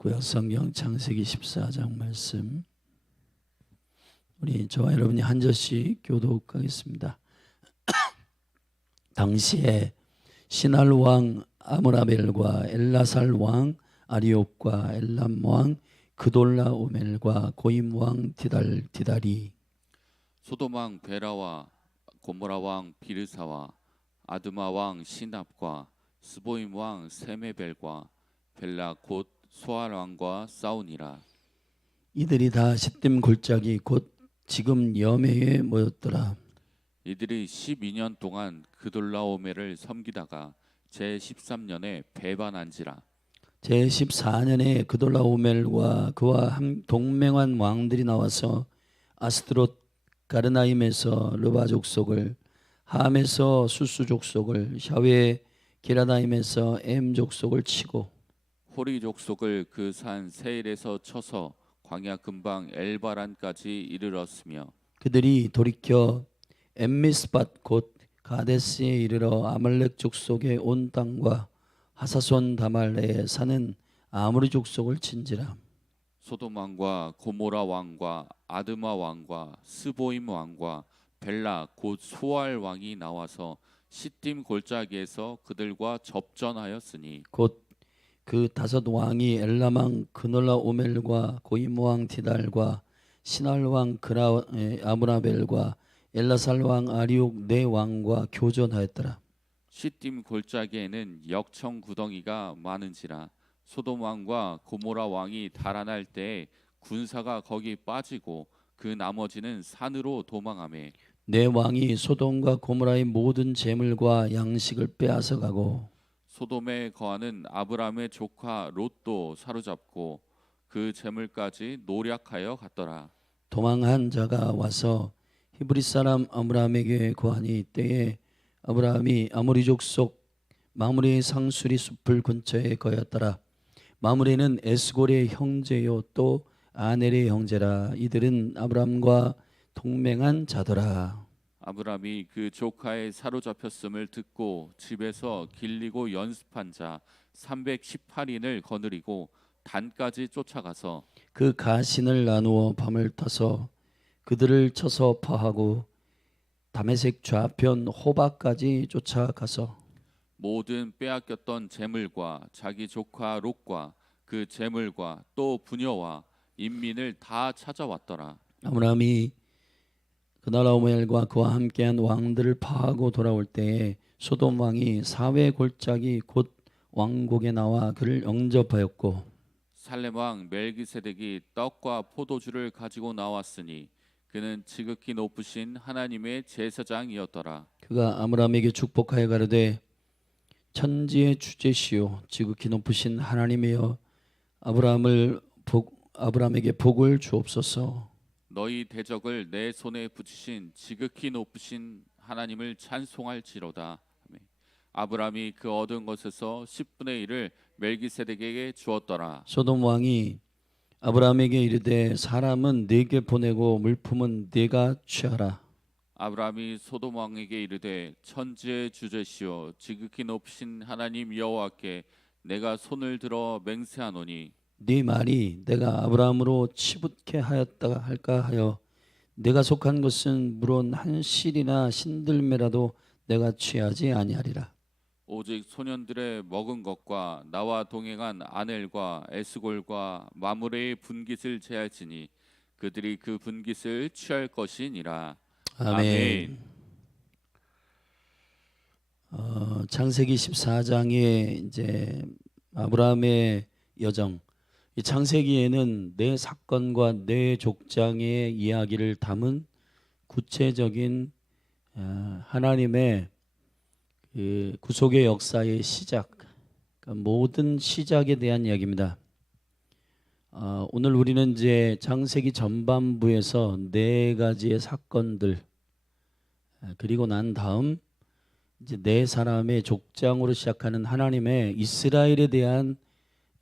구약 성경 창세기 14장 말씀 우리 저와 여러분이 한 절씩 교독하겠습니다. 당시에 시날 왕 아므라벨과 엘라살 왕 아리옥과 엘람 왕 그돌라오멜과 고임 왕 디달이 소돔 왕 베라와 고모라 왕 비르사와 아드마 왕 시납과 스보임 왕 세메벨과 벨라 곧 소알 왕과 싸우니라. 이들이 다 시딤 골짜기 곧 지금 여매에 모였더라. 이들이 12년 동안 그돌라오멜을 섬기다가 제13년에 배반한지라. 제14년에 그돌라오멜과 그와 동맹한 왕들이 나와서 아스드롯 가르나임에서 르바 족속을, 함에서 수수 족속을, 샤웨 기라나임에서 엠 족속을 치고 호리 족속을 그 산 세일에서 쳐서 광야 근방 엘바란까지 이르렀으며 그들이 돌이켜 엠미스밭 곧 가데스에 이르러 아말렉 족속의 온 땅과 하사손 다말레에 사는 아무리 족속을 친지라. 소돔 왕과 고모라 왕과 아드마 왕과 스보임 왕과 벨라 곧 소알 왕이 나와서 시딤 골짜기에서 그들과 접전하였으니 곧 그 다섯 왕이 엘람 왕 그놀라오멜과 고임 왕 디달과 시날 왕 아므라벨과 엘라살 왕 아리옥 네 왕과 교전하였더라. 시딤 골짜기에는 역청 구덩이가 많은지라. 소돔 왕과 고모라 왕이 달아날 때에 군사가 거기 빠지고 그 나머지는 산으로 도망하매 네 왕이 소돔과 고모라의 모든 재물과 양식을 빼앗아 가고 소돔에 거하는 아브람의 조카 롯도 사로잡고 그 재물까지 노략하여 갔더라. 도망한 자가 와서 히브리 사람 아므람에게 거하니 때에 아브라함이 아모리 족속 마므레의 상수리 숲을 근처에 거였더라. 마므레는 에스골의 형제요 또 아넬의 형제라. 이들은 아브람과 동맹한 자더라. 아브람이 그 조카의 사로잡혔음을 듣고 집에서 길리고 연습한 자 318인을 거느리고 단까지 쫓아가서 그 가신을 나누어 밤을 타서 그들을 쳐서 파하고 다메섹 좌편 호바까지 쫓아가서 모든 빼앗겼던 재물과 자기 조카 롯과 그 재물과 또 부녀와 인민을 다 찾아왔더라. 아브라함이 그날라오멜과 그와 함께한 왕들을 파하고 돌아올 때에 소돔 왕이 사회 골짜기 곧 왕국에 나와 그를 영접하였고 살렘 왕 멜기세덱이 떡과 포도주를 가지고 나왔으니 그는 지극히 높으신 하나님의 제사장이었더라. 그가 아브라함에게 축복하여 가로되 천지의 주제시요 지극히 높으신 하나님이여 아브라함에게 복을 주옵소서. 너희 대적을 내 손에 붙이신 지극히 높으신 하나님을 찬송할지로다. 아멘. 아브라함이 그 얻은 것에서 10분의 1을 멜기세덱에게 주었더라. 소돔 왕이 아브라함에게 이르되 사람은 네게 보내고 물품은 네가 취하라. 아브라함이 소돔 왕에게 이르되 천지의 주제시요 지극히 높으신 하나님 여호와께 내가 손을 들어 맹세하노니 네 말이 내가 아브라함으로 치붙게 하였다 할까 하여 내가 속한 것은 물론 한 실이나 신들매라도 내가 취하지 아니하리라. 오직 소년들의 먹은 것과 나와 동행한 아넬과 에스골과 마므레의 분깃을 제할지니 그들이 그 분깃을 취할 것이니라. 아멘. 창세기 14장에 이제 아브라함의 여정. 이 창세기에는 네 사건과 네 족장의 이야기를 담은 구체적인 하나님의 그 구속의 역사의 시작, 그러니까 모든 시작에 대한 이야기입니다. 오늘 우리는 이제 창세기 전반부에서 네 가지의 사건들 그리고 난 다음 이제 네 사람의 족장으로 시작하는 하나님의 이스라엘에 대한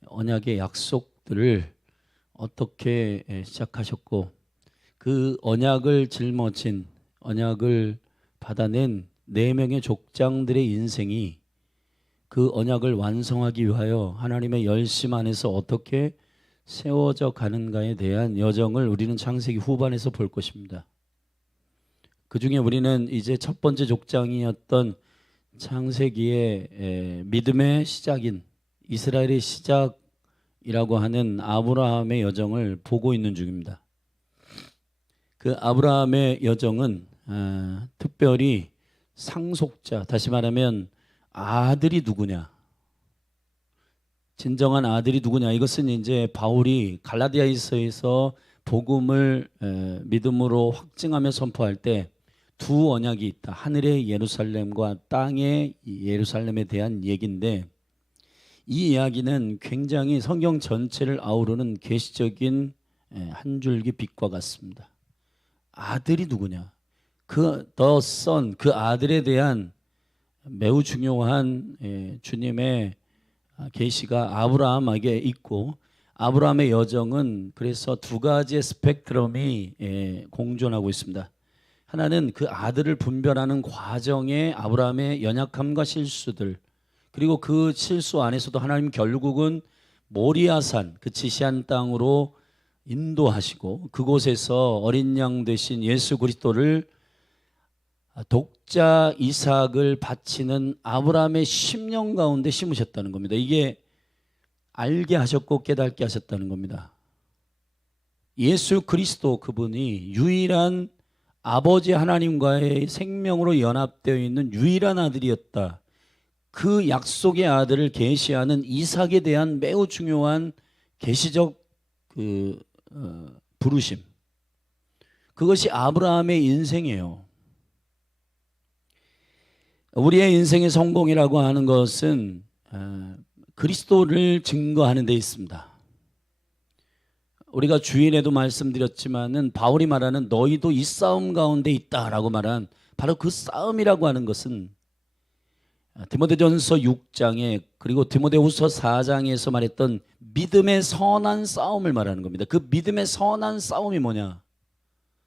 언약의 약속들을 어떻게 시작하셨고 그 언약을 짊어진 언약을 받아낸 네 명의 족장들의 인생이 그 언약을 완성하기 위하여 하나님의 열심 안에서 어떻게 세워져 가는가에 대한 여정을 우리는 창세기 후반에서 볼 것입니다. 그 중에 우리는 이제 첫 번째 족장이었던 창세기의 믿음의 시작인 이스라엘의 시작이라고 하는 아브라함의 여정을 보고 있는 중입니다. 그 아브라함의 여정은 특별히 상속자, 다시 말하면 아들이 누구냐, 진정한 아들이 누구냐, 이것은 이제 바울이 갈라디아서에서 복음을 믿음으로 확증하며 선포할 때 두 언약이 있다. 하늘의 예루살렘과 땅의 예루살렘에 대한 얘기인데, 이 이야기는 굉장히 성경 전체를 아우르는 계시적인 한 줄기 빛과 같습니다. 아들이 누구냐, 그 the son, 그 아들에 대한 매우 중요한 주님의 계시가 아브라함에게 있고, 아브라함의 여정은 그래서 두 가지의 스펙트럼이 공존하고 있습니다. 하나는 그 아들을 분별하는 과정에 아브라함의 연약함과 실수들, 그리고 그 실수 안에서도 하나님 결국은 모리아산, 그 지시한 땅으로 인도하시고 그곳에서 어린 양 되신 예수 그리스도를 독자 이삭을 바치는 아브라함의 심령 가운데 심으셨다는 겁니다. 이게 알게 하셨고 깨닫게 하셨다는 겁니다. 예수 그리스도, 그분이 유일한 아버지 하나님과의 생명으로 연합되어 있는 유일한 아들이었다. 그 약속의 아들을 계시하는 이삭에 대한 매우 중요한 계시적 부르심, 그것이 아브라함의 인생이에요. 우리의 인생의 성공이라고 하는 것은 그리스도를 증거하는 데 있습니다. 우리가 주일에도 말씀드렸지만은 바울이 말하는 너희도 이 싸움 가운데 있다라고 말한 바로 그 싸움이라고 하는 것은 디모데전서 6장에 그리고 디모데후서 4장에서 말했던 믿음의 선한 싸움을 말하는 겁니다. 그 믿음의 선한 싸움이 뭐냐?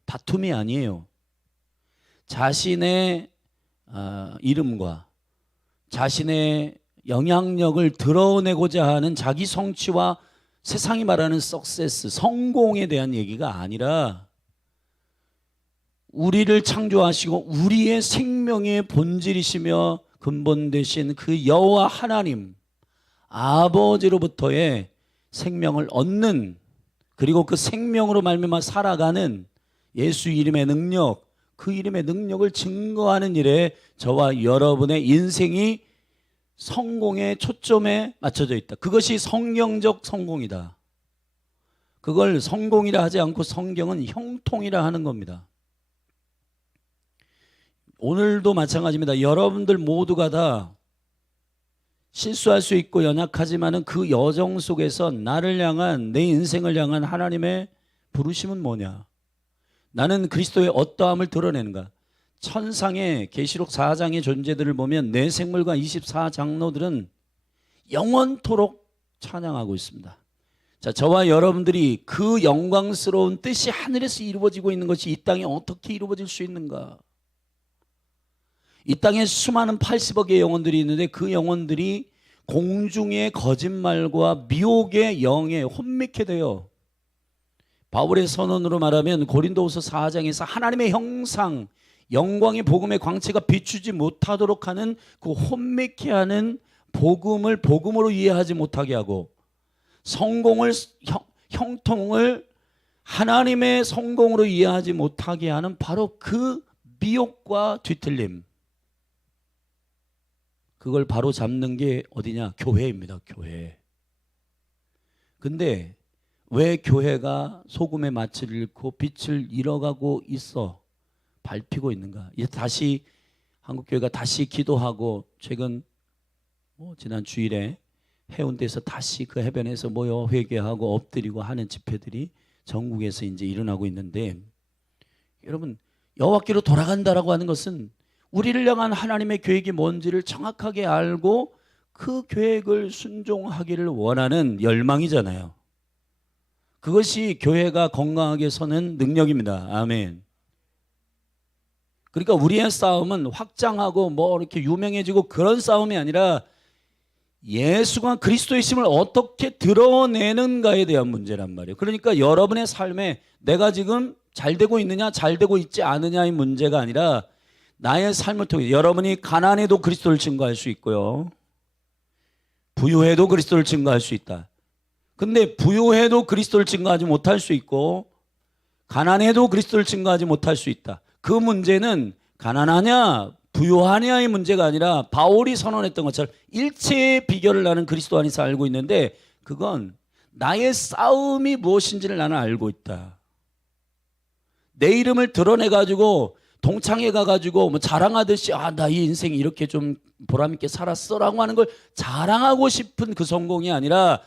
다툼이 아니에요. 자신의 이름과 자신의 영향력을 드러내고자 하는 자기 성취와 세상이 말하는 석세스, 성공에 대한 얘기가 아니라 우리를 창조하시고 우리의 생명의 본질이시며 근본 되신 그 여호와 하나님 아버지로부터의 생명을 얻는, 그리고 그 생명으로 말미암아 살아가는 예수 이름의 능력, 그 이름의 능력을 증거하는 일에 저와 여러분의 인생이 성공의 초점에 맞춰져 있다. 그것이 성경적 성공이다. 그걸 성공이라 하지 않고 성경은 형통이라 하는 겁니다. 오늘도 마찬가지입니다. 여러분들 모두가 다 실수할 수 있고 연약하지만은 그 여정 속에서 나를 향한, 내 인생을 향한 하나님의 부르심은 뭐냐? 나는 그리스도의 어떠함을 드러내는가? 천상의 계시록 4장의 존재들을 보면 내 생물과 24장로들은 영원토록 찬양하고 있습니다. 자, 저와 여러분들이 그 영광스러운 뜻이 하늘에서 이루어지고 있는 것이 이 땅에 어떻게 이루어질 수 있는가? 이 땅에 수많은 80억의 영혼들이 있는데 그 영혼들이 공중의 거짓말과 미혹의 영에 혼미케 되어, 바울의 선언으로 말하면 고린도후서 4장에서 하나님의 형상, 영광의 복음의 광채가 비추지 못하도록 하는 그 혼미케 하는 복음을 복음으로 이해하지 못하게 하고, 성공을 형통을 하나님의 성공으로 이해하지 못하게 하는 바로 그 미혹과 뒤틀림, 그걸 바로 잡는 게 어디냐? 교회입니다. 교회. 근데 왜 교회가 소금의 맛을 잃고 빛을 잃어가고 있어? 밟히고 있는가? 이제 다시 한국교회가 다시 기도하고, 최근 지난 주일에 해운대에서 다시 그 해변에서 모여 회개하고 엎드리고 하는 집회들이 전국에서 이제 일어나고 있는데, 여러분, 여호와께로 돌아간다라고 하는 것은 우리를 향한 하나님의 계획이 뭔지를 정확하게 알고 그 계획을 순종하기를 원하는 열망이잖아요. 그것이 교회가 건강하게 서는 능력입니다. 아멘. 그러니까 우리의 싸움은 확장하고 뭐 이렇게 유명해지고 그런 싸움이 아니라 예수가 그리스도의 심을 어떻게 드러내는가에 대한 문제란 말이에요. 그러니까 여러분의 삶에 내가 지금 잘 되고 있느냐 잘 되고 있지 않느냐의 문제가 아니라 나의 삶을 통해 여러분이 가난해도 그리스도를 증거할 수 있고요, 부유해도 그리스도를 증거할 수 있다. 근데 부유해도 그리스도를 증거하지 못할 수 있고 가난해도 그리스도를 증거하지 못할 수 있다. 그 문제는 가난하냐 부유하냐의 문제가 아니라 바울이 선언했던 것처럼 일체의 비결을 나는 그리스도 안에서 알고 있는데, 그건 나의 싸움이 무엇인지를 나는 알고 있다. 내 이름을 드러내가지고 동창회 가가지고 뭐 자랑하듯이 나 이 인생 이렇게 좀 보람있게 살았어라고 하는 걸 자랑하고 싶은 그 성공이 아니라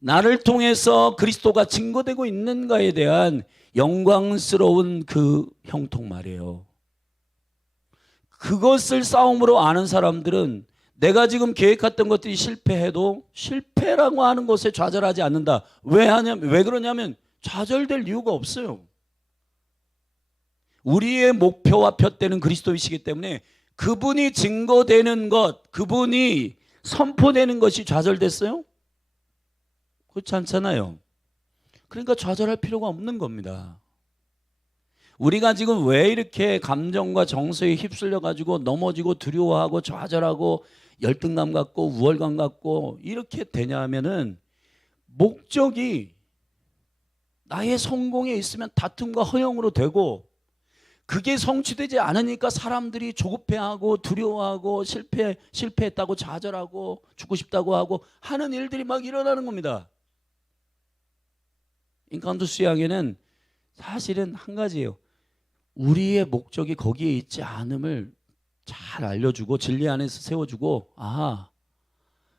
나를 통해서 그리스도가 증거되고 있는가에 대한 영광스러운 그 형통 말이에요. 그것을 싸움으로 아는 사람들은 내가 지금 계획했던 것들이 실패해도 실패라고 하는 것에 좌절하지 않는다. 왜 그러냐면 좌절될 이유가 없어요. 우리의 목표와 푯대는 그리스도이시기 때문에 그분이 증거되는 것, 그분이 선포되는 것이 좌절됐어요? 그렇지 않잖아요. 그러니까 좌절할 필요가 없는 겁니다. 우리가 지금 왜 이렇게 감정과 정서에 휩쓸려 가지고 넘어지고 두려워하고 좌절하고 열등감 갖고 우월감 갖고 이렇게 되냐 하면은 목적이 나의 성공에 있으면 다툼과 허영으로 되고, 그게 성취되지 않으니까 사람들이 조급해하고 두려워하고 실패했다고 좌절하고 죽고 싶다고 하고 하는 일들이 막 일어나는 겁니다. 인카운트 수양에는 사실은 한 가지예요. 우리의 목적이 거기에 있지 않음을 잘 알려주고 진리 안에서 세워주고,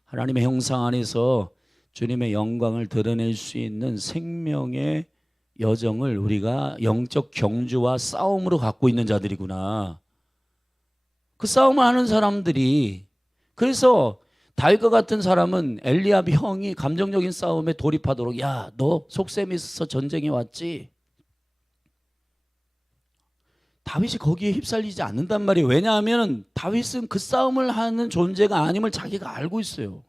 하나님의 형상 안에서 주님의 영광을 드러낼 수 있는 생명의 여정을 우리가 영적 경주와 싸움으로 갖고 있는 자들이구나. 그 싸움을 하는 사람들이, 그래서 다윗과 같은 사람은 엘리압 형이 감정적인 싸움에 돌입하도록, 야, 너 속셈이 있어서 전쟁에 왔지? 다윗이 거기에 휩쓸리지 않는단 말이에요. 왜냐하면 다윗은 그 싸움을 하는 존재가 아님을 자기가 알고 있어요.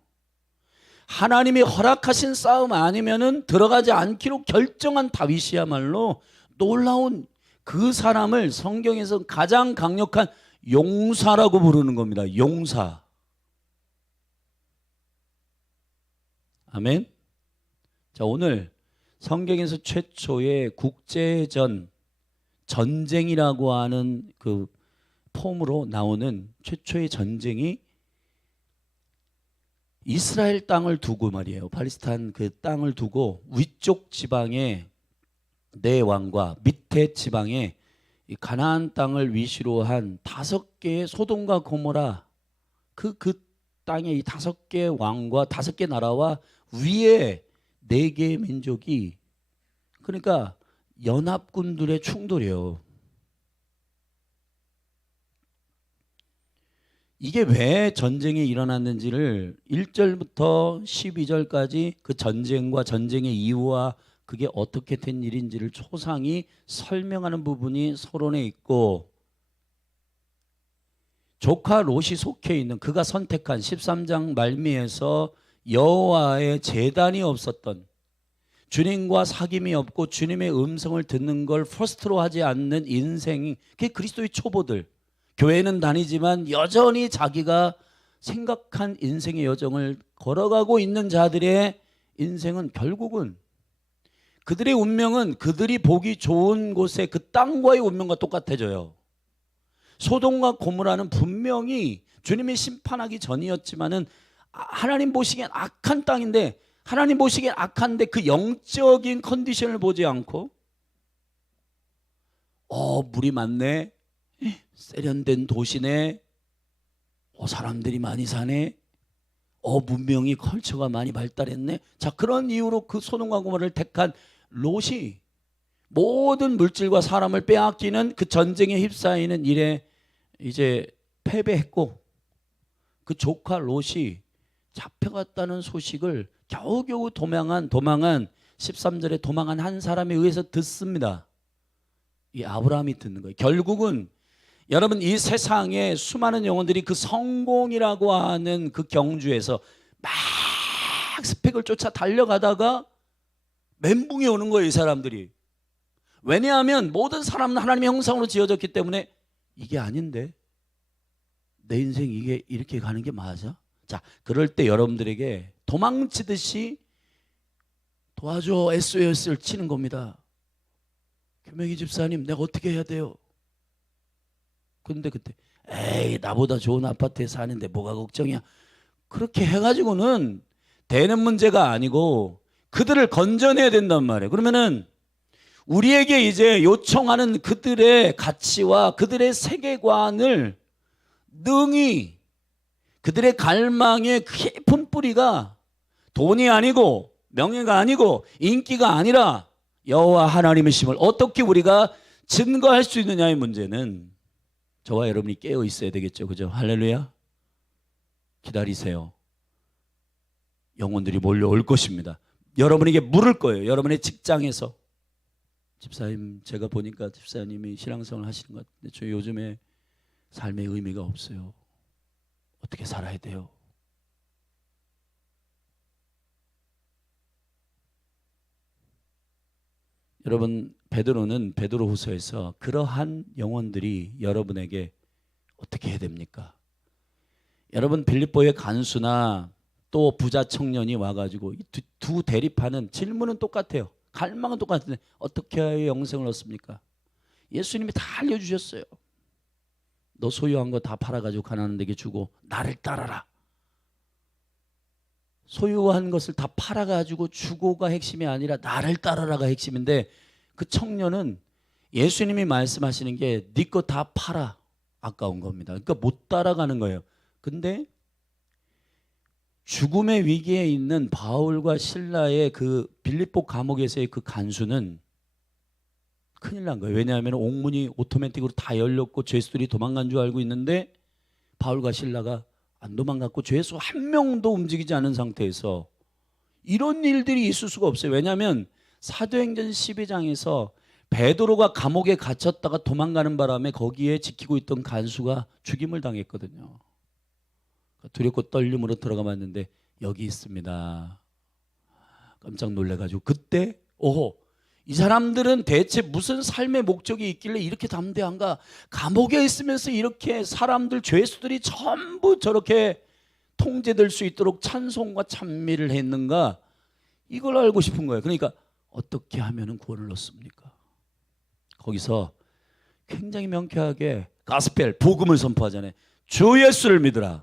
하나님이 허락하신 싸움 아니면은 들어가지 않기로 결정한 다윗이야말로 놀라운, 그 사람을 성경에서 가장 강력한 용사라고 부르는 겁니다. 용사. 아멘. 자, 오늘 성경에서 최초의 국제전, 전쟁이라고 하는 그 폼으로 나오는 최초의 전쟁이 이스라엘 땅을 두고 말이에요. 팔레스타인 그 땅을 두고 위쪽 지방에 네 왕과 밑에 지방에 이 가나안 땅을 위시로 한 5개의 소돔과 고모라, 그 땅에 이 5개의 왕과 5개 나라와 위에 4개의 민족이, 그러니까 연합군들의 충돌이에요. 이게 왜 전쟁이 일어났는지를 1절부터 12절까지 그 전쟁과 전쟁의 이유와 그게 어떻게 된 일인지를 초상히 설명하는 부분이 서론에 있고, 조카 롯이 속해 있는 그가 선택한 13장 말미에서 여호와의 제단이 없었던, 주님과 사귐이 없고 주님의 음성을 듣는 걸 퍼스트로 하지 않는 인생이, 그게 그리스도의 초보들, 교회는 다니지만 여전히 자기가 생각한 인생의 여정을 걸어가고 있는 자들의 인생은 결국은 그들의 운명은 그들이 보기 좋은 곳의 그 땅과의 운명과 똑같아져요. 소돔과 고모라는 분명히 주님이 심판하기 전이었지만은 하나님 보시기엔 악한 땅인데, 하나님 보시기엔 악한데 그 영적인 컨디션을 보지 않고 물이 많네, 세련된 도시네, 사람들이 많이 사네, 문명이 컬처가 많이 발달했네. 자, 그런 이유로 그 소돔과 고모라를 택한 롯이 모든 물질과 사람을 빼앗기는 그 전쟁에 휩싸이는 일에 이제 패배했고, 그 조카 롯이 잡혀갔다는 소식을 겨우겨우 도망한 13절에 도망한 한 사람에 의해서 듣습니다. 이 아브라함이 듣는 거예요. 결국은 여러분, 이 세상에 수많은 영혼들이 그 성공이라고 하는 그 경주에서 막 스펙을 쫓아 달려가다가 멘붕이 오는 거예요, 이 사람들이. 왜냐하면 모든 사람은 하나님의 형상으로 지어졌기 때문에 이게 아닌데 내 인생 이게 이렇게 가는 게 맞아? 자, 그럴 때 여러분들에게 도망치듯이 도와줘, SOS를 치는 겁니다. 규명희 집사님, 내가 어떻게 해야 돼요? 근데 그때 에이, 나보다 좋은 아파트에 사는데 뭐가 걱정이야. 그렇게 해가지고는 되는 문제가 아니고 그들을 건져내야 된단 말이에요. 그러면은 우리에게 이제 요청하는 그들의 가치와 그들의 세계관을 능히, 그들의 갈망의 깊은 뿌리가 돈이 아니고 명예가 아니고 인기가 아니라 여호와 하나님이심을 어떻게 우리가 증거할 수 있느냐의 문제는 저와 여러분이 깨어 있어야 되겠죠. 그죠? 할렐루야. 기다리세요. 영혼들이 몰려올 것입니다. 여러분에게 물을 거예요. 여러분의 직장에서. 집사님, 제가 보니까 집사님이 신앙생활 하시는 것 같은데 저 요즘에 삶의 의미가 없어요. 어떻게 살아야 돼요? 여러분, 베드로는 베드로후서에서 그러한 영혼들이 여러분에게 어떻게 해야 됩니까? 여러분, 빌립보의 간수나 또 부자 청년이 와가지고 두 대립하는 질문은 똑같아요. 갈망은 똑같은데 어떻게 해야 영생을 얻습니까? 예수님이 다 알려주셨어요. 너 소유한 거 다 팔아가지고 가난한 데게 주고 나를 따라라. 소유한 것을 다 팔아가지고 주고가 핵심이 아니라 나를 따라라가 핵심인데 그 청년은 예수님이 말씀하시는 게 네 거 다 팔아. 아까운 겁니다. 그러니까 못 따라가는 거예요. 근데 죽음의 위기에 있는 바울과 실라의 그 빌립보 감옥에서의 그 간수는 큰일 난 거예요. 왜냐하면 옥문이 오토매틱으로 다 열렸고 죄수들이 도망간 줄 알고 있는데 바울과 실라가 안 도망갔고 죄수 한 명도 움직이지 않은 상태에서 이런 일들이 있을 수가 없어요. 왜냐하면 사도행전 12장에서 베드로가 감옥에 갇혔다가 도망가는 바람에 거기에 지키고 있던 간수가 죽임을 당했거든요. 두렵고 떨림으로 들어가 봤는데 여기 있습니다. 깜짝 놀래가지고 그때 오호, 이 사람들은 대체 무슨 삶의 목적이 있길래 이렇게 담대한가? 감옥에 있으면서 이렇게 사람들, 죄수들이 전부 저렇게 통제될 수 있도록 찬송과 찬미를 했는가? 이걸 알고 싶은 거예요. 그러니까 어떻게 하면 구원을 얻습니까? 거기서 굉장히 명쾌하게 가스펠, 복음을 선포하잖아요. 주 예수를 믿으라.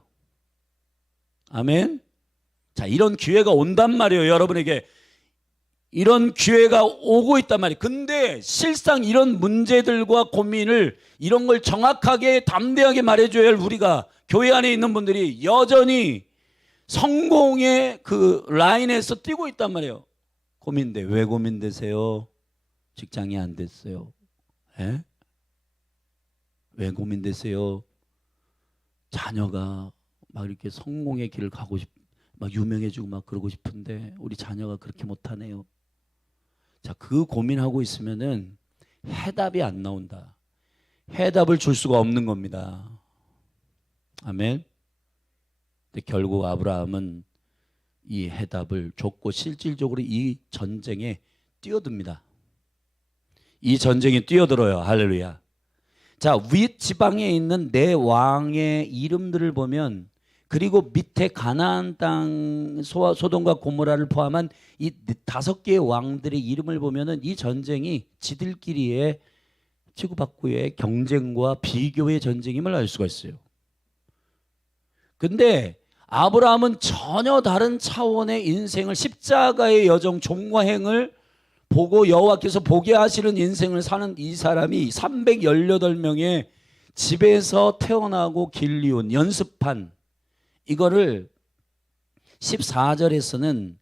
아멘. 자, 이런 기회가 온단 말이에요. 여러분에게 이런 기회가 오고 있단 말이에요. 근데 실상 이런 문제들과 고민을 이런 걸 정확하게 담대하게 말해줘야 할 우리가 교회 안에 있는 분들이 여전히 성공의 그 라인에서 뛰고 있단 말이에요. 고민돼. 왜 고민되세요? 직장이 안 됐어요. 에? 왜 고민되세요? 자녀가 막 이렇게 성공의 길을 가고 막 유명해지고 막 그러고 싶은데 우리 자녀가 그렇게 못하네요. 자, 그 고민하고 있으면은 해답이 안 나온다. 해답을 줄 수가 없는 겁니다. 아멘. 근데 결국 아브라함은 이 해답을 줬고 실질적으로 이 전쟁에 뛰어듭니다. 이 전쟁에 뛰어들어요. 할렐루야. 자, 윗 지방에 있는 네 왕의 이름들을 보면 그리고 밑에 가나안 땅 소돔과 고모라를 포함한 이 5개의 왕들의 이름을 보면은 이 전쟁이 지들끼리의 치고받고의 경쟁과 비교의 전쟁임을 알 수가 있어요. 근데 아브라함은 전혀 다른 차원의 인생을, 십자가의 여정, 종과행을 보고 여호와께서 보게 하시는 인생을 사는 이 사람이 318명의 집에서 태어나고 길리온 연습한 이거를 14절에서는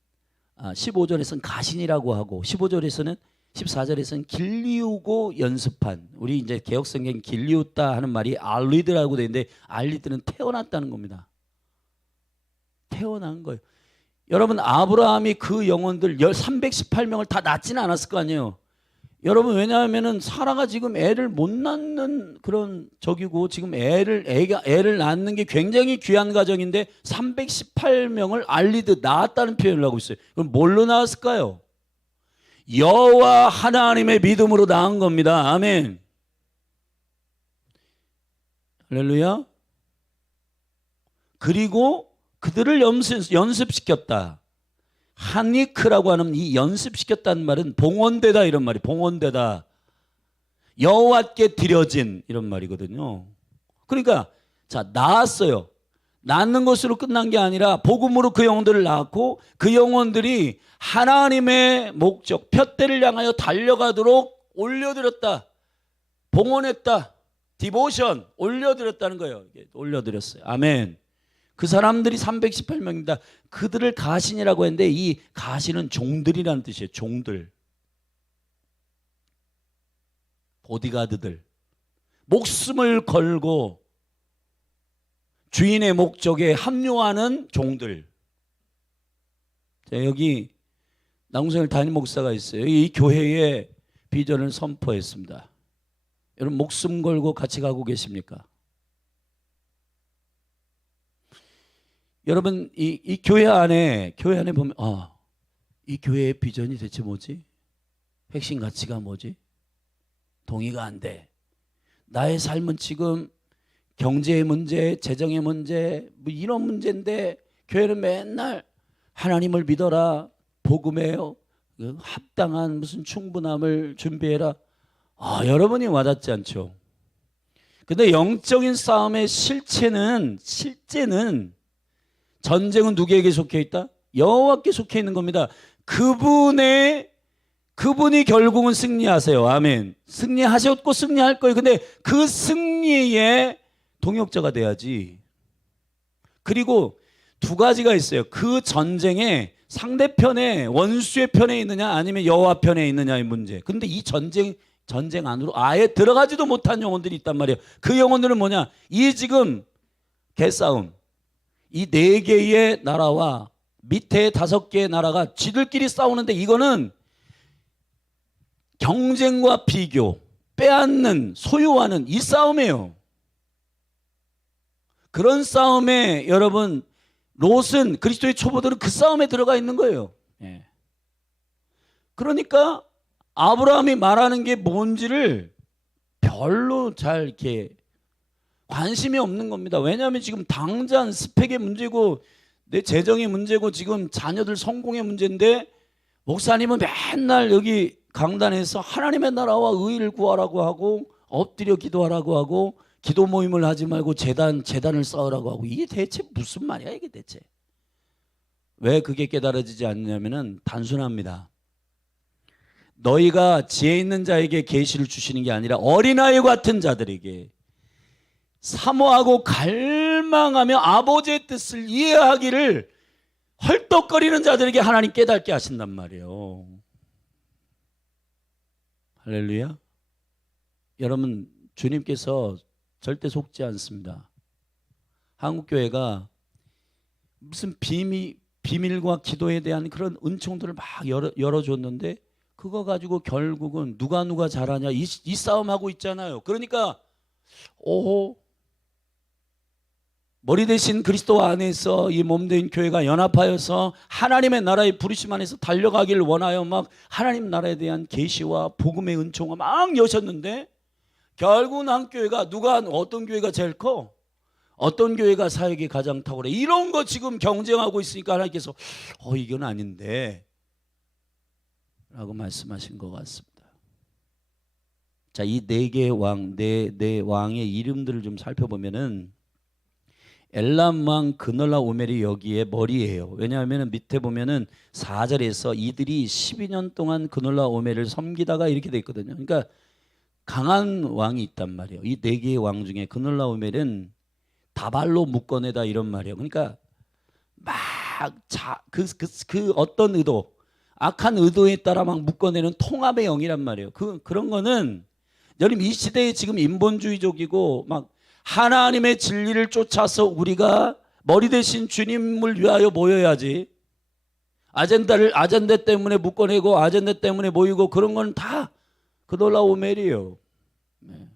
15절에서는 가신이라고 하고 14절에서는 길리우고 연습한, 우리 이제 개혁성경 길리우다 하는 말이 알리드라고 되어 있는데 알리드는 태어났다는 겁니다. 태어난 거예요. 여러분, 아브라함이 그 영혼들 318명을 다 낳지는 않았을 거 아니에요. 여러분, 왜냐하면은 사라가 지금 애를 못 낳는 그런 적이고, 지금 애를 낳는 게 굉장히 귀한 가정인데 318명을 알리듯 낳았다는 표현을 하고 있어요. 그럼 뭘로 낳았을까요? 여호와 하나님의 믿음으로 낳은 겁니다. 아멘. 할렐루야. 그리고 그들을 연습시켰다. 하니크라고 하는 이 연습시켰다는 말은 봉헌되다 이런 말이, 봉헌되다, 여호와께 드려진 이런 말이거든요. 그러니까 자, 낳았어요. 낳는 것으로 끝난 게 아니라 복음으로 그 영혼들을 낳았고, 그 영혼들이 하나님의 목적 푯대를 향하여 달려가도록 올려드렸다. 봉헌했다. 디보션 올려드렸다는 거예요. 올려드렸어요. 아멘. 그 사람들이 318명입니다. 그들을 가신이라고 했는데 이 가신은 종들이라는 뜻이에요. 종들. 보디가드들. 목숨을 걸고 주인의 목적에 합류하는 종들. 자, 여기 남궁성일 담임 목사가 있어요. 이 교회의 비전을 선포했습니다. 여러분, 목숨 걸고 같이 가고 계십니까? 여러분, 이 교회 안에 보면 이 교회의 비전이 대체 뭐지? 핵심 가치가 뭐지? 동의가 안 돼. 나의 삶은 지금 경제의 문제, 재정의 문제, 뭐 이런 문제인데 교회는 맨날 하나님을 믿어라, 복음에 합당한 무슨 충분함을 준비해라. 여러분이 와닿지 않죠? 근데 영적인 싸움의 실제는 전쟁은 누구에게 속해 있다? 여호와께 속해 있는 겁니다. 그분이 결국은 승리하세요. 아멘. 승리하셨고 승리할 거예요. 근데 그 승리의 동역자가 돼야지. 그리고 두 가지가 있어요. 그 전쟁에 상대편의 원수의 편에 있느냐 아니면 여호와 편에 있느냐의 문제. 근데 이 전쟁 안으로 아예 들어가지도 못한 영혼들이 있단 말이에요. 그 영혼들은 뭐냐? 이 지금 개싸움. 이 4개의 나라와 밑에 5개의 나라가 지들끼리 싸우는데, 이거는 경쟁과 비교, 빼앗는, 소유하는 이 싸움이에요. 그런 싸움에 여러분, 롯은, 그리스도의 초보들은 그 싸움에 들어가 있는 거예요. 그러니까 아브라함이 말하는 게 뭔지를 별로 잘 이렇게 관심이 없는 겁니다. 왜냐하면 지금 당장 스펙의 문제고 내 재정의 문제고 지금 자녀들 성공의 문제인데, 목사님은 맨날 여기 강단에서 하나님의 나라와 의를 구하라고 하고 엎드려 기도하라고 하고 기도 모임을 하지 말고 재단을 쌓으라고 하고, 이게 대체 무슨 말이야 이게 대체? 왜 그게 깨달아지지 않느냐면은 단순합니다. 너희가 지혜 있는 자에게 계시를 주시는 게 아니라 어린아이 같은 자들에게, 사모하고 갈망하며 아버지의 뜻을 이해하기를 헐떡거리는 자들에게 하나님 깨닫게 하신단 말이에요. 할렐루야. 여러분, 주님께서 절대 속지 않습니다. 한국교회가 무슨 비밀과 기도에 대한 그런 은총들을 막 열어줬는데, 그거 가지고 결국은 누가 잘하냐 이 싸움하고 있잖아요. 그러니까 머리 대신 그리스도 안에서 이 몸된 교회가 연합하여서 하나님의 나라의 부르심 안에서 달려가기를 원하여 막 하나님 나라에 대한 계시와 복음의 은총을 막 여셨는데, 결국은 한 교회가 어떤 교회가 제일 커? 어떤 교회가 사역이 가장 탁월해? 이런 거 지금 경쟁하고 있으니까 하나님께서 이건 아닌데 라고 말씀하신 것 같습니다. 자, 이 4개의 왕, 네 왕의 이름들을 좀 살펴보면은 엘람 왕 그놀라 오멜이 여기에 머리예요. 왜냐하면 밑에 보면은 4절에서 이들이 12년 동안 그놀라 오멜을 섬기다가 이렇게 돼 있거든요. 그러니까 강한 왕이 있단 말이에요. 이 4개의 왕 중에 그놀라 오멜은 다발로 묶어내다 이런 말이에요. 그러니까 막 그 어떤 의도, 악한 의도에 따라 막 묶어내는 통합의 영이란 말이에요. 그런 거는 여러분, 이 시대에 지금 인본주의적이고 막 하나님의 진리를 쫓아서 우리가 머리 대신 주님을 위하여 모여야지, 아젠다 때문에 묶어내고 아젠다 때문에 모이고 그런 건 다 그돌라 오멜이에요. 네.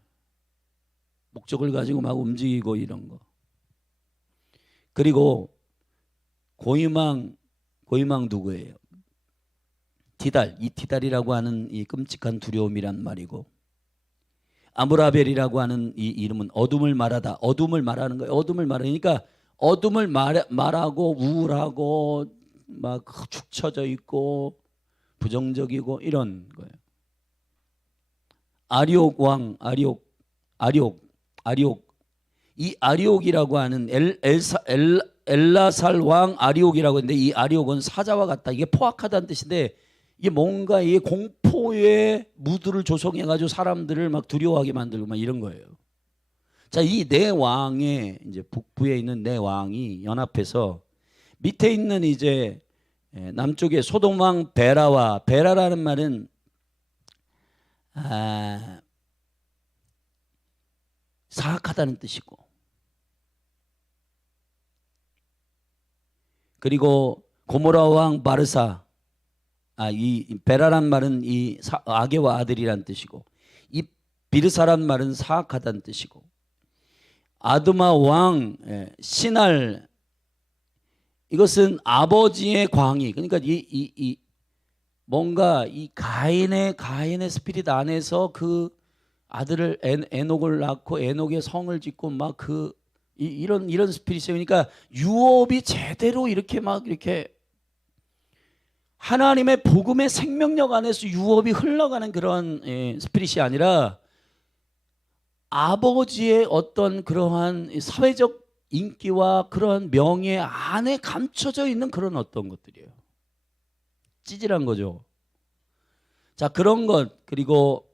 목적을 가지고 막 움직이고 이런 거. 그리고 고이망 누구예요? 디달, 이 디달이라고 하는 이 끔찍한 두려움이란 말이고, 아므라벨이라고 하는 이 이름은 어둠을 말하다. 어둠을 말하는 거예요. 어둠을 말하니까 어둠을 말하고 우울하고 막 축 처져 있고 부정적이고 이런 거예요. 아리옥 왕, 이 아리옥이라고 하는 엘라살 왕 아리옥이라고 했는데, 이 아리옥은 사자와 같다. 이게 포악하다는 뜻인데, 이게 뭔가 이 공포의 무드를 조성해가지고 사람들을 막 두려워하게 만들고 막 이런 거예요. 자, 이 네 왕의 이제 북부에 있는 네 왕이 연합해서 밑에 있는 이제 남쪽에 소돔 왕 베라라는 말은 사악하다는 뜻이고, 그리고 고모라 왕 바르사, 이 베라란 말은 이 아게와 아들이란 뜻이고, 이 비르사란 말은 사악하다는 뜻이고, 아드마 왕 시날, 이것은 아버지의 광희. 그러니까 이 뭔가 이 가인의 스피릿 안에서 그 아들을 에녹을 낳고 에녹의 성을 짓고 막 이런 스피릿이에요. 그러니까 유업이 제대로 이렇게 막 이렇게 하나님의 복음의 생명력 안에서 유업이 흘러가는 그런 스피릿이 아니라 아버지의 어떤 그러한 사회적 인기와 그런 명예 안에 감춰져 있는 그런 어떤 것들이에요. 찌질한 거죠. 자, 그런 것. 그리고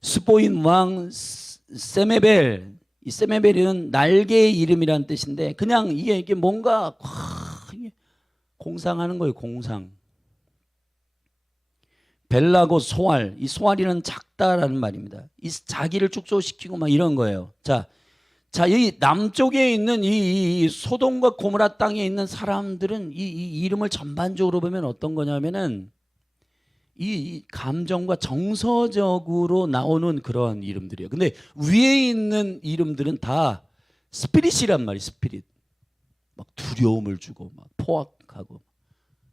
스보인 왕 세메벨, 이 세메벨은 날개의 이름이라는 뜻인데, 그냥 이게 뭔가 공상하는 거예요. 공상. 벨라고 소알, 이 소알이는 작다라는 말입니다. 이 자기를 축소시키고 막 이런 거예요. 자, 이 남쪽에 있는 이 소돔과 고모라 땅에 있는 사람들은 이 이름을 전반적으로 보면 어떤 거냐면은 이 감정과 정서적으로 나오는 그런 이름들이에요. 근데 위에 있는 이름들은 다 스피릿이란 말이에요. 스피릿. 막 두려움을 주고 막 포악하고.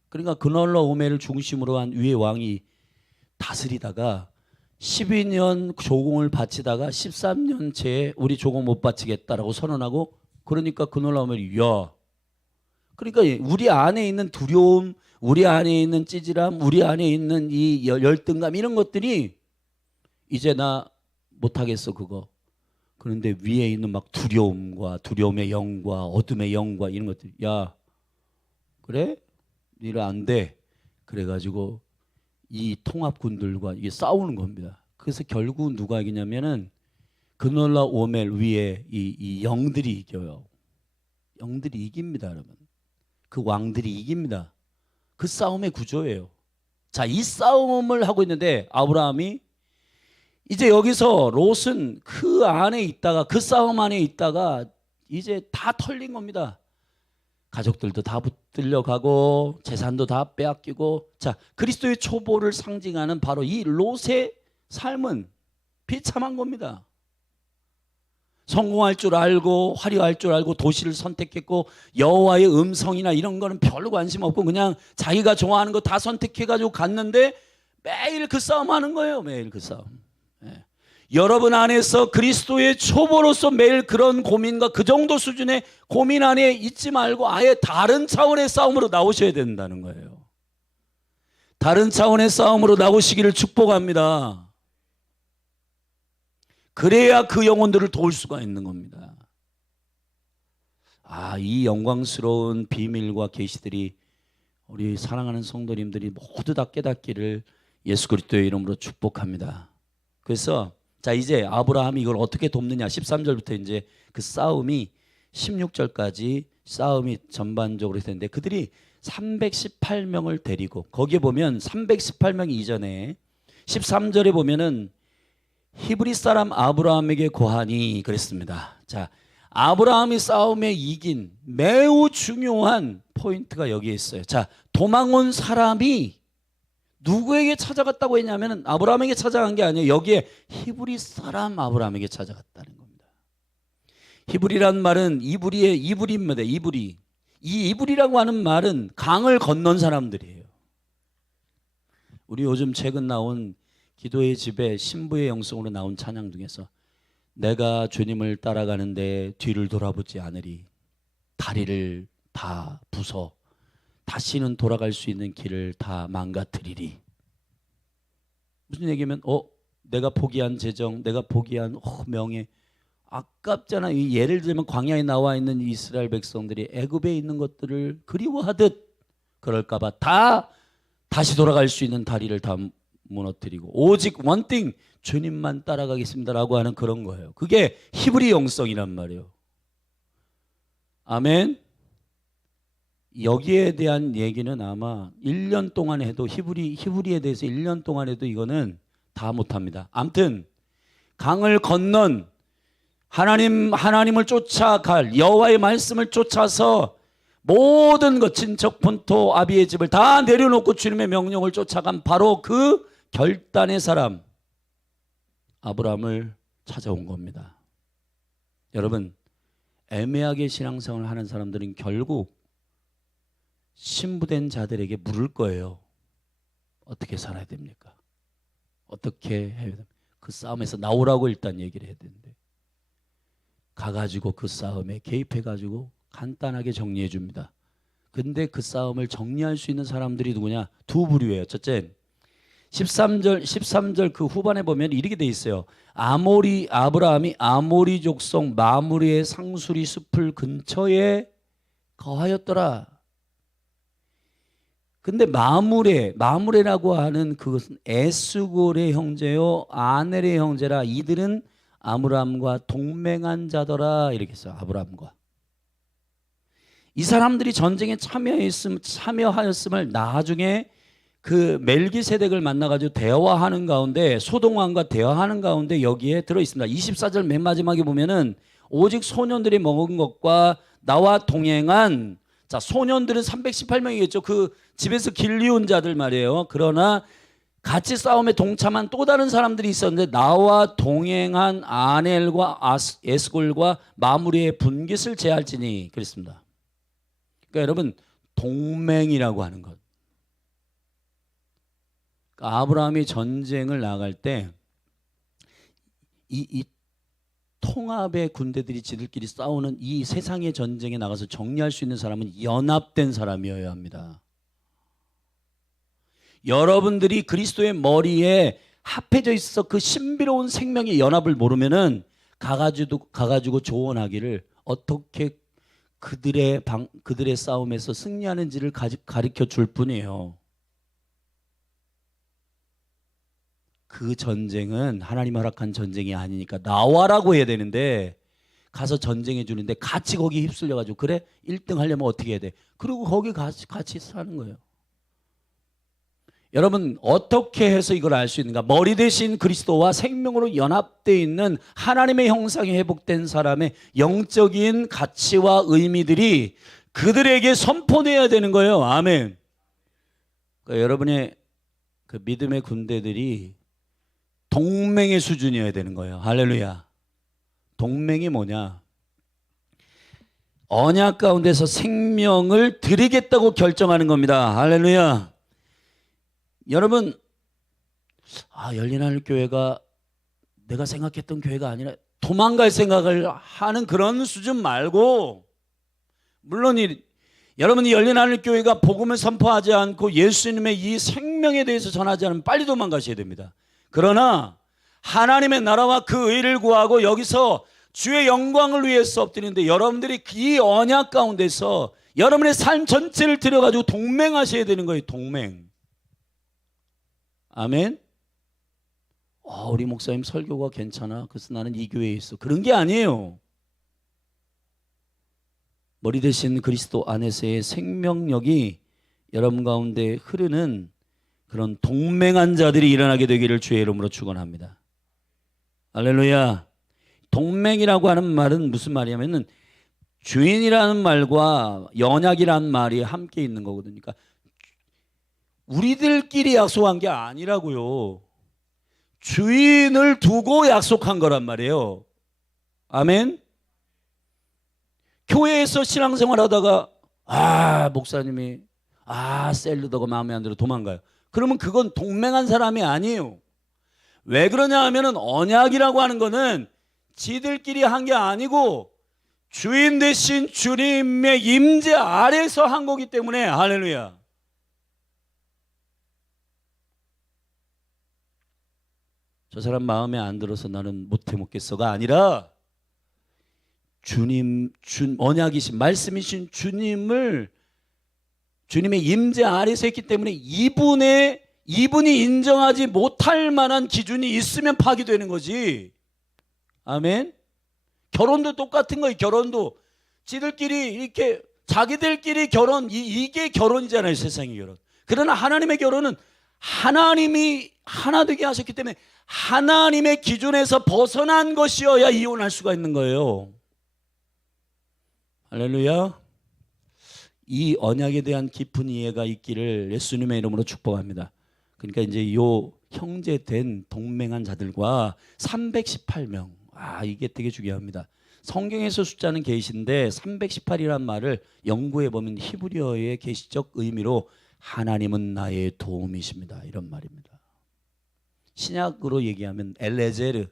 그러니까 그널러 오멜을 중심으로 한 위의 왕이 다스리다가 12년 조공을 바치다가 13년째에 우리 조공 못 바치겠다라고 선언하고, 그러니까 그널러 오멜이 그러니까 우리 안에 있는 두려움, 우리 안에 있는 찌질함, 우리 안에 있는 이 열등감, 이런 것들이 이제 나 못하겠어 그거. 그런데 위에 있는 막 두려움의 영과 어둠의 영과 이런 것들, 야 그래? 니를 안 돼. 그래가지고 이 통합군들과 이게 싸우는 겁니다. 그래서 결국 누가 이기냐면은 그놀라 오멜 위에 이 영들이 이겨요. 영들이 이깁니다, 여러분. 그 왕들이 이깁니다. 그 싸움의 구조예요. 자, 이 싸움을 하고 있는데 아브라함이 이제 여기서 롯은 그 안에 있다가, 그 싸움 안에 있다가 이제 다 털린 겁니다. 가족들도 다 붙들려 가고 재산도 다 빼앗기고. 자, 그리스도의 초보를 상징하는 바로 이 롯의 삶은 비참한 겁니다. 성공할 줄 알고 화려할 줄 알고 도시를 선택했고, 여호와의 음성이나 이런 거는 별로 관심 없고 그냥 자기가 좋아하는 거 다 선택해가지고 갔는데 매일 그 싸움 하는 거예요. 매일 그 싸움. 예. 여러분 안에서 그리스도의 초보로서 매일 그런 고민과 그 정도 수준의 고민 안에 있지 말고 아예 다른 차원의 싸움으로 나오셔야 된다는 거예요. 다른 차원의 싸움으로 나오시기를 축복합니다. 그래야 그 영혼들을 도울 수가 있는 겁니다. 이 영광스러운 비밀과 계시들이 우리 사랑하는 성도님들이 모두 다 깨닫기를 예수 그리스도의 이름으로 축복합니다. 그래서 자, 이제 아브라함이 이걸 어떻게 돕느냐, 13절부터 이제 그 싸움이 16절까지 싸움이 전반적으로 됐는데, 그들이 318명을 데리고, 거기에 보면 318명 이전에 13절에 보면은 히브리 사람 아브라함에게 고하니 그랬습니다. 자, 아브라함이 싸움에 이긴 매우 중요한 포인트가 여기에 있어요. 자, 도망온 사람이 누구에게 찾아갔다고 했냐면 아브라함에게 찾아간 게 아니에요. 여기에 히브리 사람 아브라함에게 찾아갔다는 겁니다. 히브리란 말은 이브리입니다. 이브리. 이 이브리라고 하는 말은 강을 건넌 사람들이에요. 우리 요즘 최근 나온 기도의 집에 신부의 영성으로 나온 찬양 중에서 내가 주님을 따라가는데 뒤를 돌아보지 않으리. 다리를 다 부숴 다시는 돌아갈 수 있는 길을 다 망가뜨리리. 무슨 얘기냐면 내가 포기한 재정, 내가 포기한 명예, 아깝잖아. 예를 들면 광야에 나와 있는 이스라엘 백성들이 애굽에 있는 것들을 그리워하듯 그럴까 봐 다시 돌아갈 수 있는 다리를 다 무너뜨리고 오직 원띵 주님만 따라가겠습니다라고 하는 그런 거예요. 그게 히브리 영성이란 말이에요. 아멘. 여기에 대한 얘기는 아마 1년 동안 해도 히브리에 대해서 1년 동안 해도 이거는 다 못합니다. 아무튼 강을 건넌 하나님을 쫓아갈 여호와의 말씀을 쫓아서 모든 것 친척 본토 아비의 집을 다 내려놓고 주님의 명령을 쫓아간 바로 그 결단의 사람 아브라함을 찾아온 겁니다. 여러분, 애매하게 신앙생활을 하는 사람들은 결국 신부된 자들에게 물을 거예요. 어떻게 살아야 됩니까? 어떻게 해야 됩니까? 그 싸움에서 나오라고 일단 얘기를 해야 되는데 가가지고 그 싸움에 개입해가지고 간단하게 정리해 줍니다. 근데 그 싸움을 정리할 수 있는 사람들이 누구냐? 두 부류예요. 첫째, 13절 그 후반에 보면 이렇게 돼 있어요. 아브라함이 아모리 족속 마므레의 상수리 숲을 근처에 거하였더라. 근데 마므레라고 하는 그것은 에스골의 형제요 아넬의 형제라. 이들은 아브라함과 동맹한 자더라. 이렇게 했어요. 아브라함과 이 사람들이 전쟁에 참여하였음을 나중에 그 멜기세덱을 만나가지고 대화하는 가운데 소동왕과 대화하는 가운데 여기에 들어있습니다. 24절 맨 마지막에 보면은 오직 소년들이 먹은 것과 나와 동행한 자 소년들은 318명이겠죠. 그 집에서 길리온 자들 말이에요. 그러나 같이 싸움에 동참한 또 다른 사람들이 있었는데 나와 동행한 아넬과 에스골과 마므리의 분깃을 제할지니 그랬습니다. 그러니까 여러분 동맹이라고 하는 것. 그러니까 아브라함이 전쟁을 나갈 때 이 통합의 군대들이 지들끼리 싸우는 이 세상의 전쟁에 나가서 정리할 수 있는 사람은 연합된 사람이어야 합니다. 여러분들이 그리스도의 머리에 합해져 있어 그 신비로운 생명의 연합을 모르면은 가가지고 조언하기를 어떻게 그들의 싸움에서 승리하는지를 가르쳐 줄 뿐이에요. 그 전쟁은 하나님 허락한 전쟁이 아니니까 나와라고 해야 되는데 가서 전쟁해 주는데 같이 거기 휩쓸려 가지고 그래 1등 하려면 어떻게 해야 돼? 그리고 거기 같이 사는 거예요. 여러분 어떻게 해서 이걸 알 수 있는가? 머리 대신 그리스도와 생명으로 연합되어 있는 하나님의 형상이 회복된 사람의 영적인 가치와 의미들이 그들에게 선포돼야 되는 거예요. 아멘. 그러니까 여러분의 그 믿음의 군대들이 동맹의 수준이어야 되는 거예요. 할렐루야. 동맹이 뭐냐? 언약 가운데서 생명을 드리겠다고 결정하는 겁니다. 할렐루야. 여러분, 열린하늘교회가 내가 생각했던 교회가 아니라 도망갈 생각을 하는 그런 수준 말고, 물론 여러분이 열린하늘교회가 복음을 선포하지 않고 예수님의 이 생명에 대해서 전하지 않으면 빨리 도망가셔야 됩니다. 그러나 하나님의 나라와 그 의를 구하고 여기서 주의 영광을 위해서 엎드리는데 여러분들이 이 언약 가운데서 여러분의 삶 전체를 들여가지고 동맹하셔야 되는 거예요. 동맹. 아멘. 우리 목사님 설교가 괜찮아. 그래서 나는 이 교회에 있어. 그런 게 아니에요. 머리 대신 그리스도 안에서의 생명력이 여러분 가운데 흐르는 그런 동맹한 자들이 일어나게 되기를 주의 이름으로 축원합니다. 할렐루야. 동맹이라고 하는 말은 무슨 말이냐면은 주인이라는 말과 언약이라는 말이 함께 있는 거거든요. 그러니까 우리들끼리 약속한 게 아니라고요. 주인을 두고 약속한 거란 말이에요. 아멘. 교회에서 신앙생활 하다가 목사님이 샐러드가 마음에 안 들어 도망가요. 그러면 그건 동맹한 사람이 아니에요. 왜 그러냐 하면은 언약이라고 하는 거는 지들끼리 한 게 아니고 주인 대신 주님의 임재 아래서 한 거기 때문에 할렐루야. 저 사람 마음에 안 들어서 나는 못해 먹겠어가 아니라 언약이신 말씀이신 주님의 임재 아래서 했기 때문에 이분이 인정하지 못할 만한 기준이 있으면 파기되는 거지. 아멘. 결혼도 똑같은 거예요. 결혼도 지들끼리 이렇게 자기들끼리 결혼 이게 결혼이잖아요. 세상의 결혼. 그러나 하나님의 결혼은 하나님이 하나 되게 하셨기 때문에 하나님의 기준에서 벗어난 것이어야 이혼할 수가 있는 거예요. 할렐루야. 이 언약에 대한 깊은 이해가 있기를 예수님의 이름으로 축복합니다. 그러니까 이제 요 형제된 동맹한 자들과 318명. 이게 되게 중요합니다. 성경에서 숫자는 계시인데 318이라는 말을 연구해 보면 히브리어의 계시적 의미로 하나님은 나의 도움이십니다. 이런 말입니다. 신약으로 얘기하면 엘레제르,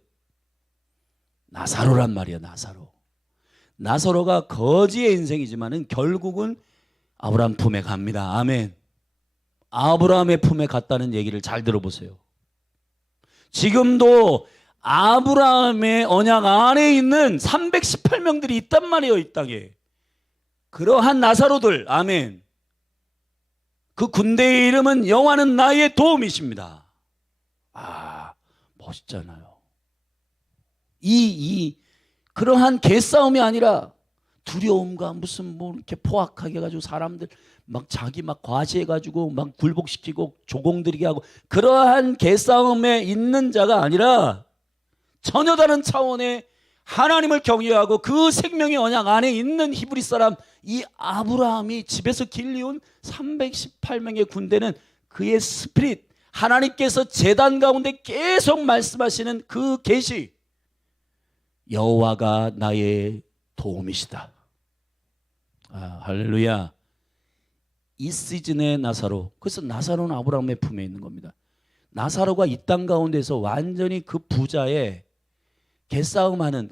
나사로란 말이에요. 나사로가 거지의 인생이지만은 결국은 아브라함 품에 갑니다. 아멘. 아브라함의 품에 갔다는 얘기를 잘 들어보세요. 지금도 아브라함의 언약 안에 있는 318명들이 있단 말이에요. 이 땅에. 그러한 나사로들, 아멘. 그 군대의 이름은 여호와는 나의 도움이십니다. 멋있잖아요. 그러한 개싸움이 아니라 두려움과 무슨 이렇게 포악하게 해가지고 사람들 자기 과시해가지고 굴복시키고 조공들이게 하고 그러한 개싸움에 있는 자가 아니라 전혀 다른 차원의 하나님을 경외하고 그 생명의 언약 안에 있는 히브리 사람 이 아브라함이 집에서 길리운 318명의 군대는 그의 스피릿 하나님께서 제단 가운데 계속 말씀하시는 그 계시 여호와가 나의 도움이시다. 할렐루야. 이 시즌의 나사로, 그래서 나사로는 아브라함의 품에 있는 겁니다. 나사로가 이 땅 가운데서 완전히 그 부자의 개싸움하는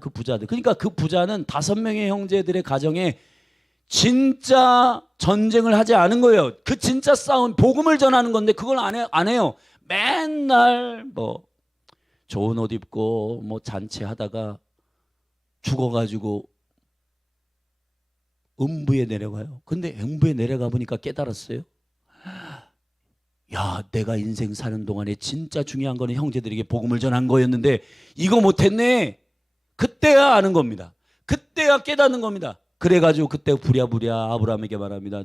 그 부자들, 그러니까 그 부자는 5명의 형제들의 가정에 진짜 전쟁을 하지 않은 거예요. 그 진짜 싸움, 복음을 전하는 건데 그걸 안 해요. 맨날 좋은 옷 입고 잔치하다가 죽어가지고 음부에 내려가요. 근데 음부에 내려가 보니까 깨달았어요. 내가 인생 사는 동안에 진짜 중요한 거는 형제들에게 복음을 전한 거였는데 이거 못했네. 그때야 아는 겁니다. 그때야 깨닫는 겁니다. 그래가지고 그때 부랴부랴 아브라함에게 말합니다.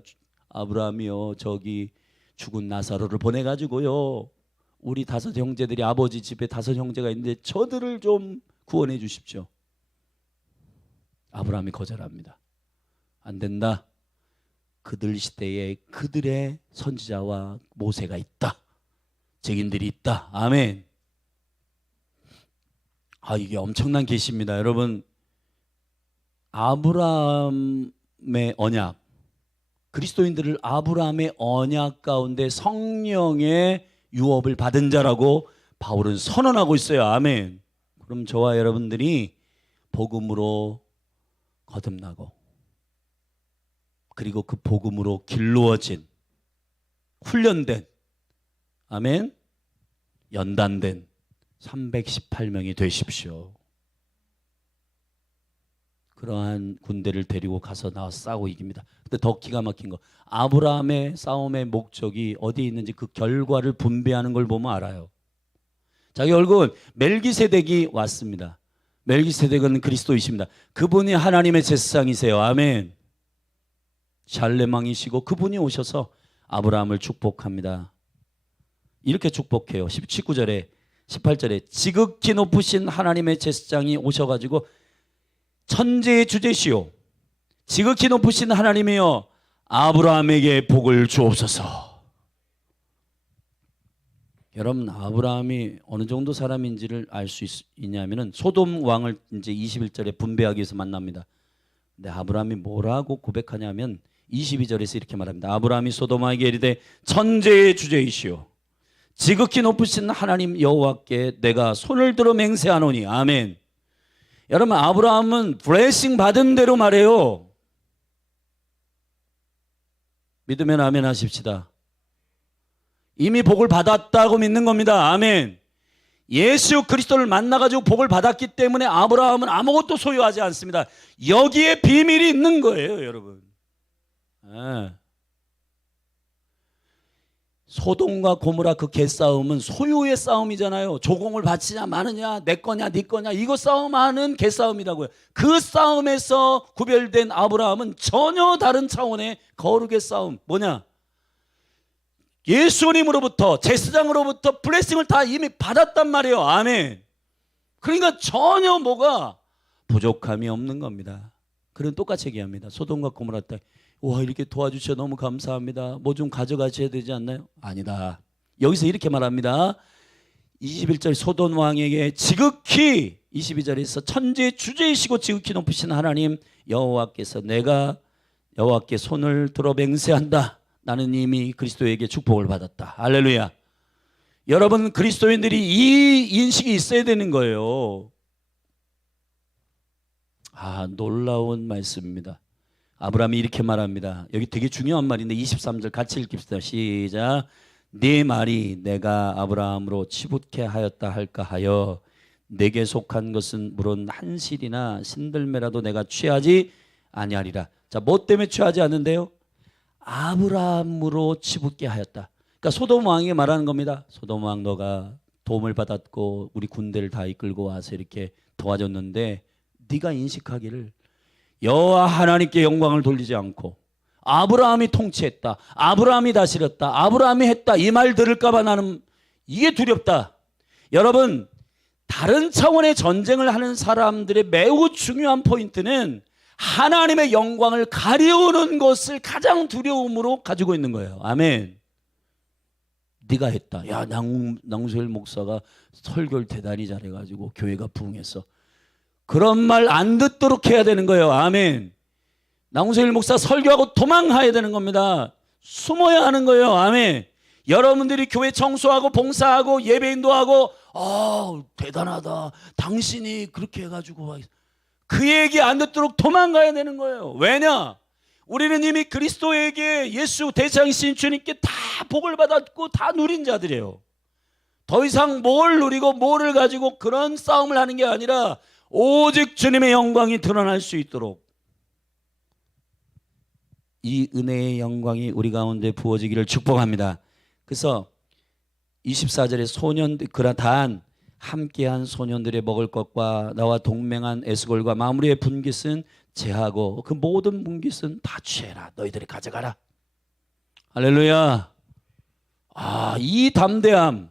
아브라함이요, 저기 죽은 나사로를 보내가지고요, 우리 5 형제들이 아버지 집에 5 형제가 있는데 저들을 좀 구원해 주십시오. 아브라함이 거절합니다. 안 된다. 그들 시대에 그들의 선지자와 모세가 있다. 증인들이 있다. 아멘. 이게 엄청난 계시입니다. 여러분, 아브라함의 언약, 그리스도인들을 아브라함의 언약 가운데 성령의 유업을 받은 자라고 바울은 선언하고 있어요. 아멘. 그럼 저와 여러분들이 복음으로 거듭나고 그리고 그 복음으로 길루어진, 훈련된, 아멘, 연단된 318명이 되십시오. 그러한 군대를 데리고 가서 나와서 싸우고 이깁니다. 근데 더 기가 막힌 거, 아브라함의 싸움의 목적이 어디에 있는지 그 결과를 분배하는 걸 보면 알아요. 자, 결국은 멜기세덱이 왔습니다. 멜기세덱은 그리스도이십니다. 그분이 하나님의 제사장이세요. 아멘. 샬렘왕이시고 그분이 오셔서 아브라함을 축복합니다. 이렇게 축복해요. 19절에 18절에 지극히 높으신 하나님의 제사장이 오셔가지고 천지의 주제시오 지극히 높으신 하나님이여 아브라함에게 복을 주옵소서. 여러분, 아브라함이 어느 정도 사람인지를 알 수 있냐면은 소돔 왕을 이제 21절에 분배하기 위해서 만납니다. 근데 아브라함이 뭐라고 고백하냐면 22절에서 이렇게 말합니다. 아브라함이 소돔에게 이르되 천지의 주제이시오 지극히 높으신 하나님 여호와께 내가 손을 들어 맹세하노니. 아멘. 여러분, 아브라함은 블레싱 받은 대로 말해요. 믿으면 아멘 하십시다. 이미 복을 받았다고 믿는 겁니다. 아멘. 예수 그리스도를 만나가지고 복을 받았기 때문에 아브라함은 아무것도 소유하지 않습니다. 여기에 비밀이 있는 거예요, 여러분. 소돔과 고모라 그 개싸움은 소유의 싸움이잖아요. 조공을 바치냐 마느냐, 내 거냐 네 거냐, 이거 싸움하는 개싸움이라고요. 그 싸움에서 구별된 아브라함은 전혀 다른 차원의 거룩의 싸움. 뭐냐? 예수님으로부터, 제사장으로부터 블레싱을 다 이미 받았단 말이에요. 아멘. 그러니까 전혀 뭐가 부족함이 없는 겁니다. 그런 똑같이 얘기합니다. 소돔과 고모라 땅, 와, 이렇게 도와주셔 너무 감사합니다. 뭐 좀 가져가셔야 되지 않나요? 아니다. 여기서 이렇게 말합니다. 21절 소돔 왕에게 지극히, 22절에서 천지의 주제이시고 지극히 높으신 하나님 여호와께서 내가 여호와께 손을 들어 맹세한다. 나는 이미 그리스도에게 축복을 받았다. 할렐루야. 여러분, 그리스도인들이 이 인식이 있어야 되는 거예요. 놀라운 말씀입니다. 아브라함이 이렇게 말합니다. 여기 되게 중요한 말인데 23절 같이 읽읍시다. 시작. 네 말이 내가 아브라함으로 치붙게 하였다 할까 하여 내게 속한 것은 물론 한 실이나 신들매라도 내가 취하지 아니하리라. 자, 뭐 때문에 취하지 않는데요? 아브라함으로 치붙게 하였다. 그러니까 소돔 왕이 말하는 겁니다. 소돔 왕, 너가 도움을 받았고 우리 군대를 다 이끌고 와서 이렇게 도와줬는데 네가 인식하기를 여호와 하나님께 영광을 돌리지 않고 아브라함이 통치했다, 아브라함이 다스렸다, 아브라함이 했다, 이 말 들을까 봐 나는 이게 두렵다. 여러분, 다른 차원의 전쟁을 하는 사람들의 매우 중요한 포인트는 하나님의 영광을 가려우는 것을 가장 두려움으로 가지고 있는 거예요. 아멘. 네가 했다. 야, 낭수일 목사가 설교를 대단히 잘해가지고 교회가 부흥했어. 그런 말 안 듣도록 해야 되는 거예요. 아멘. 낭수일 목사 설교하고 도망가야 되는 겁니다. 숨어야 하는 거예요. 아멘. 여러분들이 교회 청소하고 봉사하고 예배인도 하고 대단하다. 당신이 그렇게 해가지고 그 얘기 안 듣도록 도망가야 되는 거예요. 왜냐? 우리는 이미 그리스도에게 예수 대장이신 주님께 다 복을 받았고 다 누린 자들이에요. 더 이상 뭘 누리고 뭐를 가지고 그런 싸움을 하는 게 아니라 오직 주님의 영광이 드러날 수 있도록 이 은혜의 영광이 우리 가운데 부어지기를 축복합니다. 그래서 24절에 소년들 단 함께한 소년들의 먹을 것과 나와 동맹한 에스골과 마므리의 분깃은 제하고 그 모든 분깃은 다 취해라. 너희들이 가져가라. 할렐루야. 이 담대함.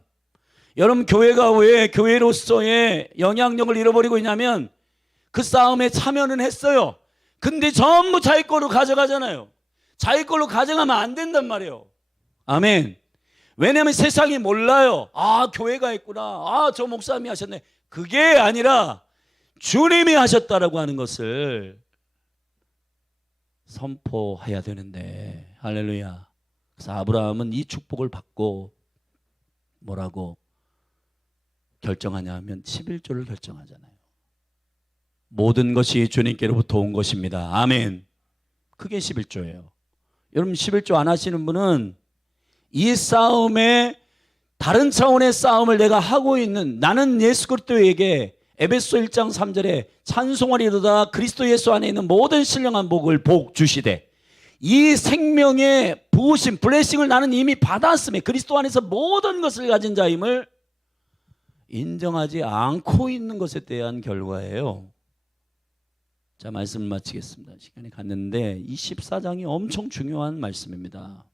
여러분, 교회가 왜 교회로서의 영향력을 잃어버리고 있냐면 그 싸움에 참여는 했어요. 근데 전부 자기 걸로 가져가잖아요. 자기 걸로 가져가면 안 된단 말이에요. 아멘. 왜냐하면 세상이 몰라요. 교회가 했구나. 저 목사님이 하셨네. 그게 아니라 주님이 하셨다라고 하는 것을 선포해야 되는데, 할렐루야. 그래서 아브라함은 이 축복을 받고 뭐라고 결정하냐 하면 11조를 결정하잖아요. 모든 것이 주님께로부터 온 것입니다. 아멘. 그게 11조예요. 여러분, 11조 안 하시는 분은 이 싸움에 다른 차원의 싸움을 내가 하고 있는, 나는 예수 그리스도에게 에베소 1장 3절에 찬송하리로다 그리스도 예수 안에 있는 모든 신령한 복을 복 주시되, 이 생명의 부으심 블레싱을 나는 이미 받았음에 그리스도 안에서 모든 것을 가진 자임을 인정하지 않고 있는 것에 대한 결과예요. 자, 말씀을 마치겠습니다. 시간이 갔는데 이 14장이 엄청 중요한 말씀입니다.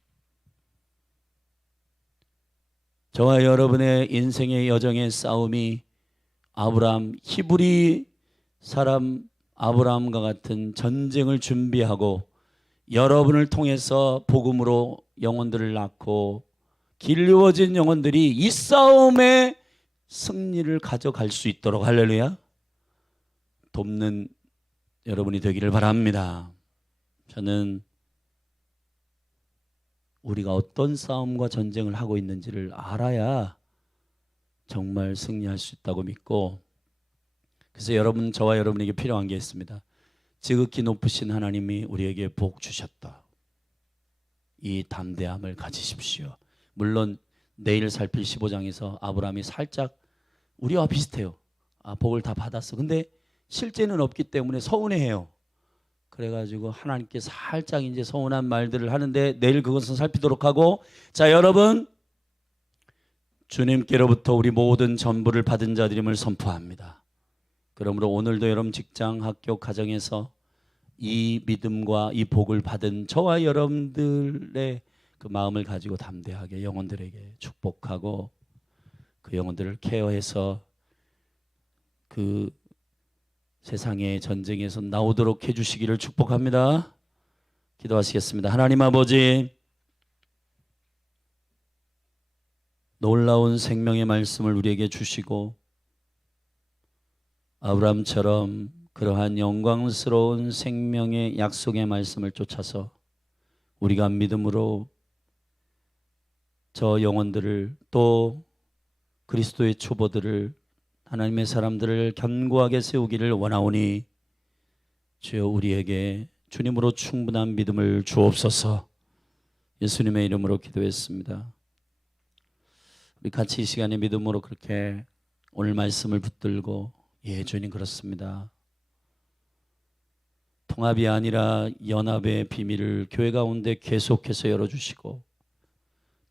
저와 여러분의 인생의 여정의 싸움이 아브라함, 히브리 사람 아브라함과 같은 전쟁을 준비하고 여러분을 통해서 복음으로 영혼들을 낳고 길리워진 영혼들이 이 싸움에 승리를 가져갈 수 있도록 할렐루야 돕는 여러분이 되기를 바랍니다. 저는 우리가 어떤 싸움과 전쟁을 하고 있는지를 알아야 정말 승리할 수 있다고 믿고, 그래서 여러분, 저와 여러분에게 필요한 게 있습니다. 지극히 높으신 하나님이 우리에게 복 주셨다. 이 담대함을 가지십시오. 물론 내일 살필 15장에서 아브라함이 살짝 우리와 비슷해요. 복을 다 받았어. 근데 실제는 없기 때문에 서운해해요. 그래가지고 하나님께 살짝 이제 서운한 말들을 하는데 내일 그것은 살피도록 하고, 자, 여러분, 주님께로부터 우리 모든 전부를 받은 자들임을 선포합니다. 그러므로 오늘도 여러분 직장, 학교, 가정에서 이 믿음과 이 복을 받은 저와 여러분들의 그 마음을 가지고 담대하게 영혼들에게 축복하고 그 영혼들을 케어해서 그 세상의 전쟁에서 나오도록 해주시기를 축복합니다. 기도하시겠습니다. 하나님 아버지, 놀라운 생명의 말씀을 우리에게 주시고 아브라함처럼 그러한 영광스러운 생명의 약속의 말씀을 쫓아서 우리가 믿음으로 저 영혼들을 또 그리스도의 초보들을 하나님의 사람들을 견고하게 세우기를 원하오니 주여 우리에게 주님으로 충분한 믿음을 주옵소서. 예수님의 이름으로 기도했습니다. 우리 같이 이 시간에 믿음으로 그렇게 오늘 말씀을 붙들고, 예, 주님 그렇습니다. 통합이 아니라 연합의 비밀을 교회 가운데 계속해서 열어주시고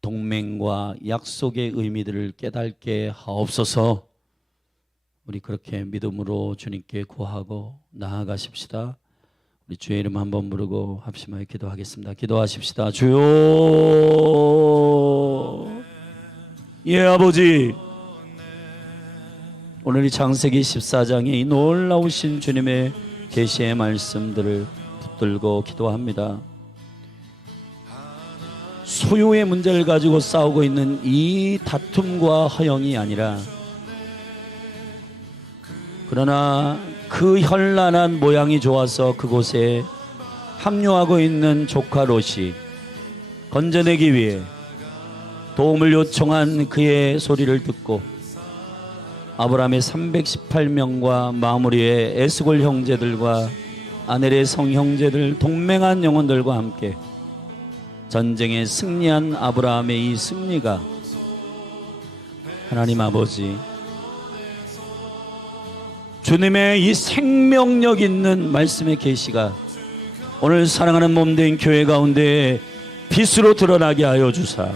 동맹과 약속의 의미들을 깨닫게 하옵소서. 우리 그렇게 믿음으로 주님께 구하고 나아가십시다. 우리 주의 이름 한번 부르고 합심하여 기도하겠습니다. 기도하십시다. 주여, 예 아버지, 오늘 이 창세기 14장의 이 놀라우신 주님의 계시의 말씀들을 붙들고 기도합니다. 소유의 문제를 가지고 싸우고 있는 이 다툼과 허영이 아니라, 그러나 그 현란한 모양이 좋아서 그곳에 합류하고 있는 조카 롯이 건져내기 위해 도움을 요청한 그의 소리를 듣고 아브라함의 318명과 마무리의 에스골 형제들과 아넬의 성형제들, 동맹한 영혼들과 함께 전쟁에 승리한 아브라함의 이 승리가 하나님 아버지, 주님의 이 생명력 있는 말씀의 계시가 오늘 사랑하는 몸된 교회 가운데 빛으로 드러나게 하여 주사,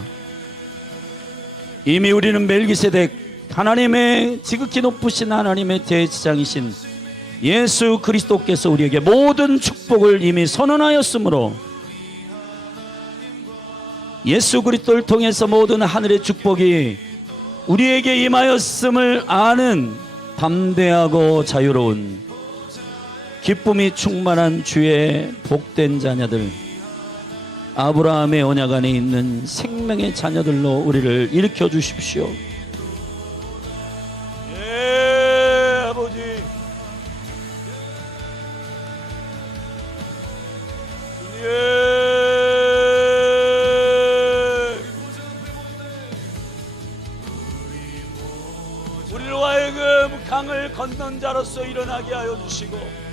이미 우리는 멜기세덱, 하나님의 지극히 높으신 하나님의 대제사장이신 예수 그리스도께서 우리에게 모든 축복을 이미 선언하였으므로 예수 그리스도를 통해서 모든 하늘의 축복이 우리에게 임하였음을 아는 담대하고 자유로운 기쁨이 충만한 주의 복된 자녀들, 아브라함의 언약 안에 있는 생명의 자녀들로 우리를 일으켜 주십시오. 예, 아버지. 예. 우리로 하여금 강을 건넌 자로서 일어나게 하여 주시고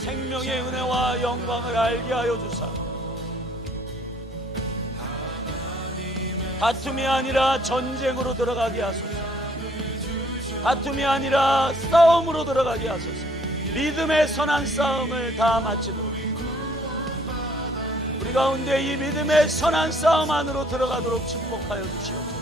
생명의 은혜와 영광을 알게 하여 주사, 다툼이 아니라 전쟁으로 들어가게 하소서. 다툼이 아니라 싸움으로 들어가게 하소서. 믿음의 선한 싸움을 다 마치도록 우리 가운데 이 믿음의 선한 싸움 안으로 들어가도록 축복하여 주시옵소서.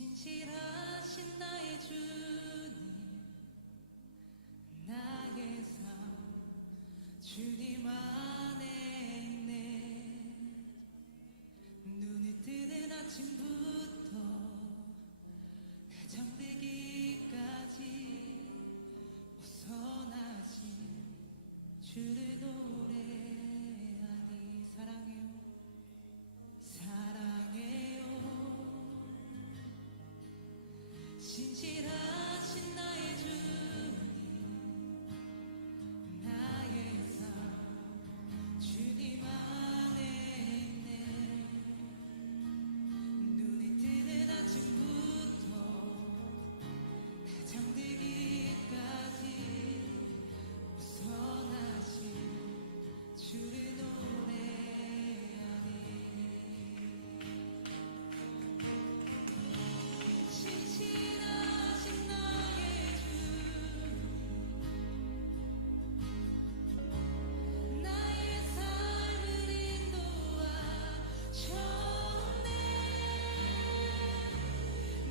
신실하신 나의 주님, 나의 삶 주님 안에 있네. 눈을 뜨는 아침부터 내 잠들기까지 우선하신 주를 노래하니 사랑해요, 사랑해요. 신실하신 나의 주님, 나의 삶 주님 안에 있네. 눈이 뜨는 아침부터 내 잠들기까지 우선하신 주를 노래하니. 신실하신 나의 주, 나의 삶을 인도하셨네.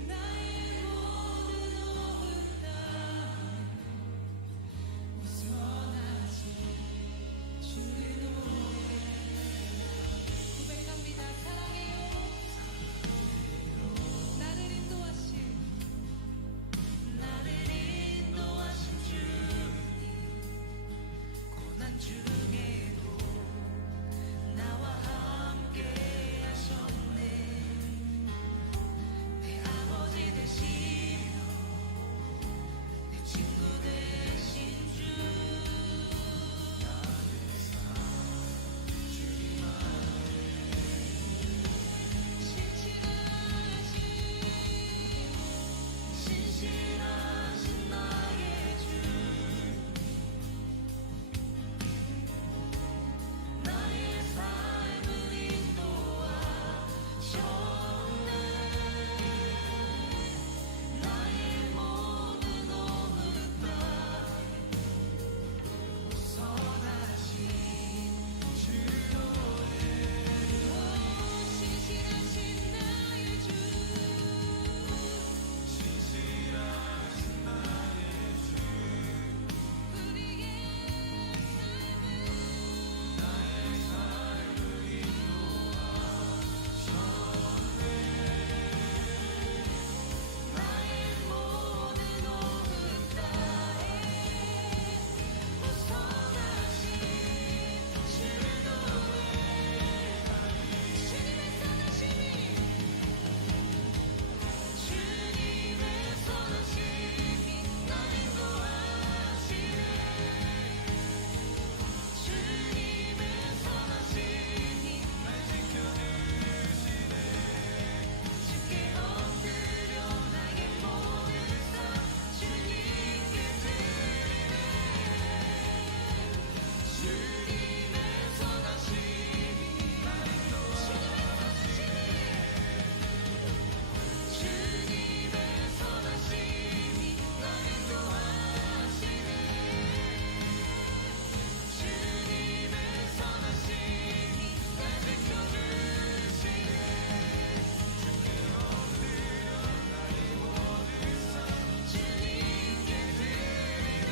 나의 모든 오후 땅에 우선하신 주를 노래하니. 고백합니다. 사랑해요. 나를 인도하신 주님, 고난 중에도 나와 함께 하셨네. 내 아버지 되시며 내 친구 되신 주, 신실하신 나의 주, 나의 삶을 인도하셨네. 나의 모든 오후 땅에 우선하신 주 노래하니. 신실하신 나의 주, 우리의 나의 모든 오후 땅에 우선하신 주를 노래하니. 주님의 선하심이, 주님의 선하심이 날 인도하시네. 주님의 선하심이 날 지켜주시네. 주께 엎드려 나의 모든 삶 주님께 드리네. 주님의 선하심이 날 인도하시네. 주님의 선하심이 날 인도하시네. 주님의 선하심이 날 지켜주시네. 주께 엎드려 나의 모든 삶 주님께 드리네.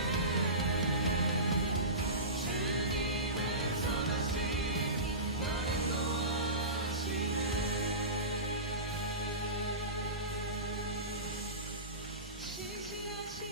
주님의 선하심이 날 인도하시네. 신실하신